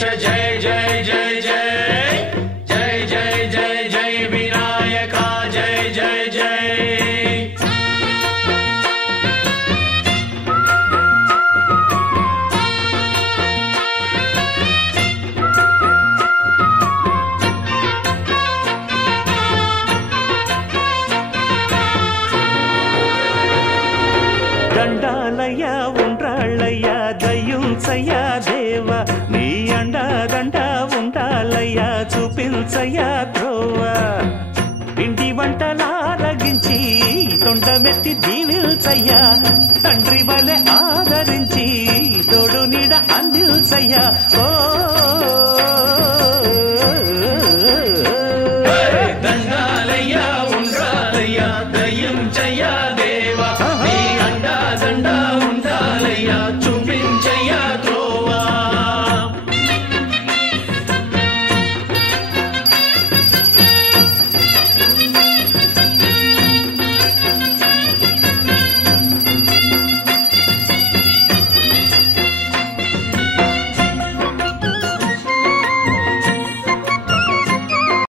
गणेश जय जय जय जय जय जय जय जय विनायका जय जय जय దండాలయ్యా ఉండ్రాళ్ళయ్యా దయ్యుంచయ్యా దేవా నీ అండా దండ ఉండాలయ్యా చూపించయ్యా త్రోవా ఇంటి వంటలారగించి తొండమెత్తి దీవిల్చయ్యా తండ్రి వలె ఆదరించి తోడు నీడ అందిల్చయ్యా ఓ దండాలయ్యా ఉండ్రాలయ్యా దయ్యుంచయ్యా